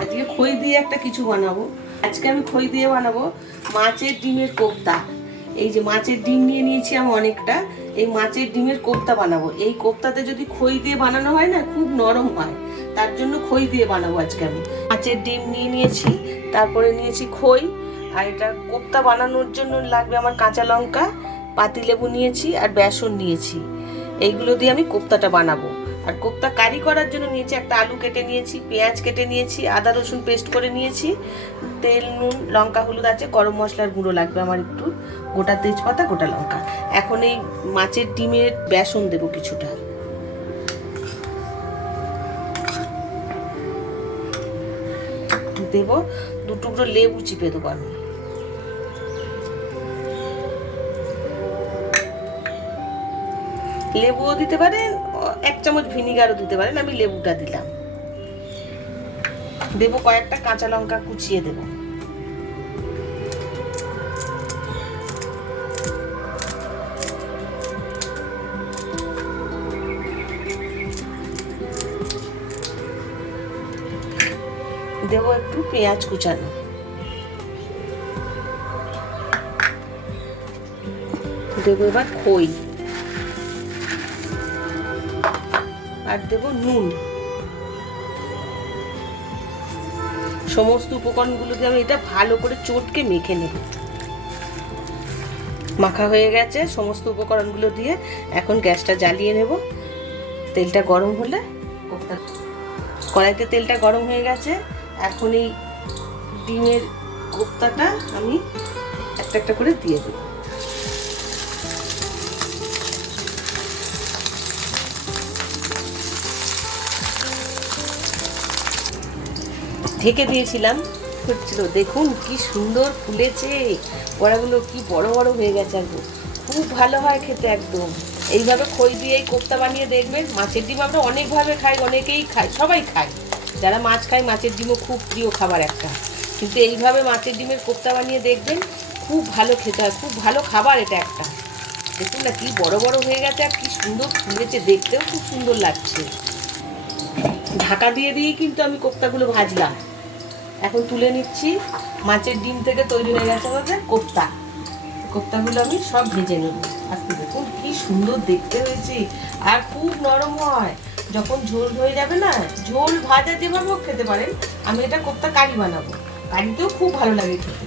আজকে খই দিয়ে একটা কিছু বানাবো। আজকে আমি খই দিয়ে বানাবো মাছের ডিমের কোপ্তা। এই যে মাছের ডিম নিয়ে নিয়েছি আমি অনেকটা, এই মাছের ডিমের কোপ্তা বানাবো। এই কোপ্তাতে যদি খই দিয়ে বানানো হয় না, খুব নরম হয়, তার জন্য খই দিয়ে বানাবো আজকে আমি। মাছের ডিম নিয়ে নিয়েছি, তারপরে নিয়েছি খই, আর এটা কোপ্তা বানানোর জন্য লাগবে আমার কাঁচা লঙ্কা, পাতিলেবু নিয়েছি, আর বেসন নিয়েছি। এইগুলো দিয়ে আমি কোপ্তাটা বানাবো। আর কোপ্তা কারি করার জন্য নিয়েছি একটা আলু কেটে নিয়েছি, পেঁয়াজ কেটে নিয়েছি, আদা রসুন পেস্ট করে নিয়েছি, তেল, নুন, লঙ্কা, হলুদ আছে, গরম মশলার গুঁড়ো লাগবে আমার একটু, গোটা তেজপাতা, গোটা লঙ্কা। এখন এই মাছের ডিমের বেসন দেবো কিছুটা, দেবো 2 টুকরো লেবু চিপে দেবো আমি, লেবুও দিতে পারেন, 1 চামচ ভিনিগারও দিতে পারেন, আমি লেবুটা দিলাম। দেবো কয়েকটা কাঁচা লঙ্কা কুচিয়ে দেবো, দেবো একটু পেঁয়াজ কুচানো, দেবো এবার খই, আর দেবো নুন। সমস্ত উপকরণগুলো দিয়ে আমি এটা ভালো করে চটকে মেখে নেব। মাখা হয়ে গেছে সমস্ত উপকরণগুলো দিয়ে, এখন গ্যাসটা জ্বালিয়ে নেব। তেলটা গরম হলে, কড়াইতে তেলটা গরম হয়ে গেছে, এখন এই ডিমের কোপ্তাটা আমি একটা একটা করে দিয়ে দেব। ঢেকে দিয়েছিলাম, হচ্ছিল, দেখুন কি সুন্দর ফুলেছে, বড়াগুলো কি বড় বড় হয়ে গেছে, আর খুব ভালো হয় খেতে একদম। এইভাবে খই দিয়ে কোপ্তা বানিয়ে দেখবেন। মাছের ডিম আমরা অনেকভাবে খাই, অনেকেই খাই, সবাই খায়, যারা মাছ খায় মাছের ডিমও খুব প্রিয় খাবার একটা, কিন্তু এইভাবে মাছের ডিমের কোপ্তা বানিয়ে দেখবেন, খুব ভালো খেতে হয়, খুব ভালো খাবার এটা একটা। দেখুন না কি বড় বড় হয়ে গেছে, আর কি সুন্দর ফুলেছে, দেখতেও খুব সুন্দর লাগছে। ঢাকা দিয়ে দিয়েই কিন্তু আমি কোপ্তাগুলো ভাজলাম, এখন তুলে নিচ্ছি। মাছের ডিম থেকে তৈরি হয়ে গেছে আমাদের কোপ্তা। কোপ্তাগুলো আমি সব ভেজে নেব আস্তে। দেখুন কি সুন্দর দেখতে হয়েছে, আর খুব নরম হয়। যখন ঝোল হয়ে যাবে না, ঝোল ভাজা যেভাবেও খেতে পারেন, আমি এটা কোপ্তা কারি বানাবো, কারিতেও খুব ভালো লাগে খেতে।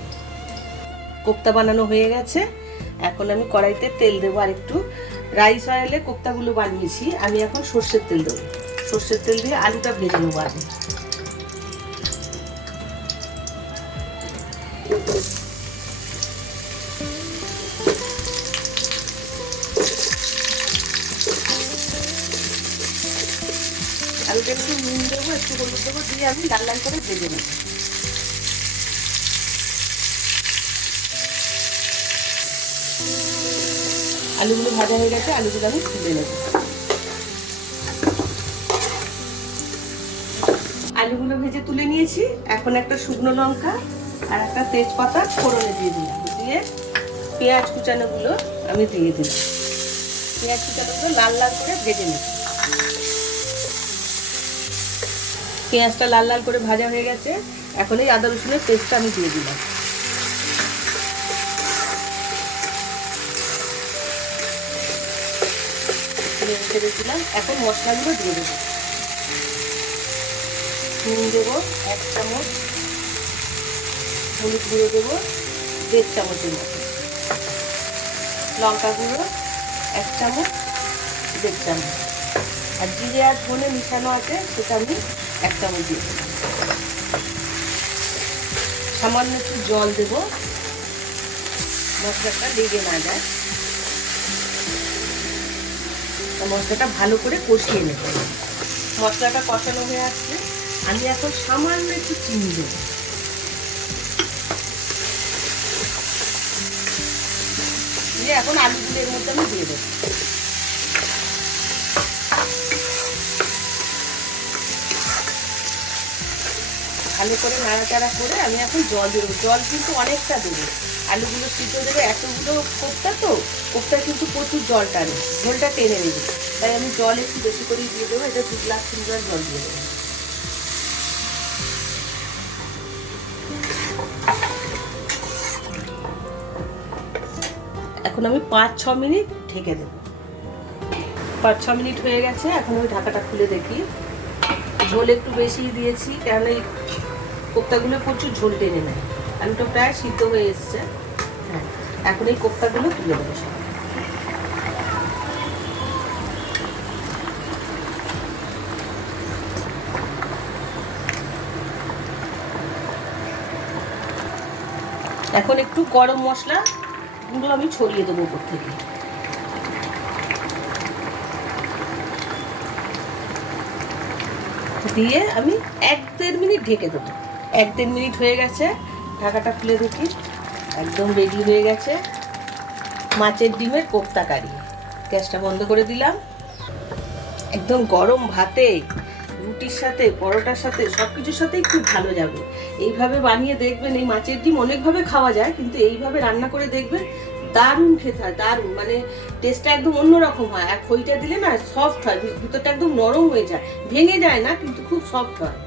কোপ্তা বানানো হয়ে গেছে, এখন আমি কড়াইতে তেল দেবো, আর একটু রাইস অয়েলে কোপ্তাগুলো বানিয়েছি, আমি এখন সর্ষের তেল দেবো। সর্ষের তেল দিয়ে আলুটা ভেজে নেবো আগে। আলুটা একটু নুন দেবো, একটু হলুদ দেবো, দিয়ে আমি লাল লাল করে ভেজে নেব। আলুগুলো ভাজা হয়ে গেছে, আলুগুলো আমি তুলে নেব। আলুগুলো ভেজে তুলে নিয়েছি, এখন একটা শুকনো লঙ্কা আর একটা তেজপাতা ফোড়নে দিয়ে দিলাম, দিয়ে পেঁয়াজ কুচানোগুলো আমি দিয়ে দিলাম। পেঁয়াজ কুচানোগুলো লাল লাল করে ভেজে নেব। পেঁয়াজটা লাল লাল করে ভাজা হয়ে গেছে, এখন এই আদা রসুনের পেস্টটা আমি দিয়ে দিলাম। ছেড়ে দিলাম, এখন মশলাগুলো দিয়ে দেবো। নুন দেবো 1 চামচ, হলুদ গুঁড়ো দেবো 1.5 চামচের মতো, লঙ্কা গুঁড়ো 1 চামচ, 1.5 চামচ, আর জিরে আর ধনে মিশানো আছে সেটা আমি 1 চামচ দিয়ে দেবো। সামান্য একটু জল দেবো, মশলাটা লেগে না যায়। মশলাটা ভালো করে কষিয়ে নেব। মশলাটা কষানো হয়ে আসছে, আমি এখন সামান্য একটু চিনি দেবো। দিয়ে এখন আলুগুলো এর মধ্যে আমি দিয়ে দেবো। ভালো করে নাড়াচাড়া করে আমি এখন জল দেবো। জল কিন্তু অনেকটা দেবো, আলুগুলো সিদ্ধ দেবে, এতগুলো কোপ্তা তো, কোপ্তা কিন্তু প্রচুর জল টানে, ঝোলটা টেনে নেবে, তাই আমি জল একটু বেশি করেই দিয়ে দেবো। এটা 2 গ্লাস 3 গ্লাস জল দিয়ে দেবো। এখন আমি 5-6 মিনিট ঢেকে দেব। 5-6 মিনিট হয়ে গেছে, এখন আমি ঢাকাটা খুলে দেখি। ঝোল একটু বেশি দিয়েছি, কারণ এই কোপ্তাগুলো প্রচুর ঝোল টেনে নেয়। আলুটা প্রায় সিদ্ধ হয়ে এসছে। হ্যাঁ, এখন এই কোপ্তাগুলো তুলে দেবো সব। এখন একটু গরম মশলা গুঁড়ো আমি ছড়িয়ে দেবো উপর থেকে। দিয়ে আমি 1-1.5 মিনিট ঢেকে দেবো। 1-1.5 মিনিট হয়ে গেছে, ঢাকাটা খুলে দেখি। একদম রেডি হয়ে গেছে মাছের ডিমের কোপ্তা কারি। গ্যাসটা বন্ধ করে দিলাম। একদম গরম ভাতে, রুটির সাথে, পরোটার সাথে, সব কিছুর সাথেই খুব ভালো যাবে। এইভাবে বানিয়ে দেখবেন। এই মাছের ডিম অনেকভাবে খাওয়া যায়, কিন্তু এইভাবে রান্না করে দেখবেন, দারুণ খেতে হয়, দারুণ। মানে টেস্টটা একদম অন্যরকম হয়। আর খইটা দিলে না সফট হয়, ভিতরটা একদম নরম হয়ে যায়, ভেঙে যায় না, কিন্তু খুব সফট হয়।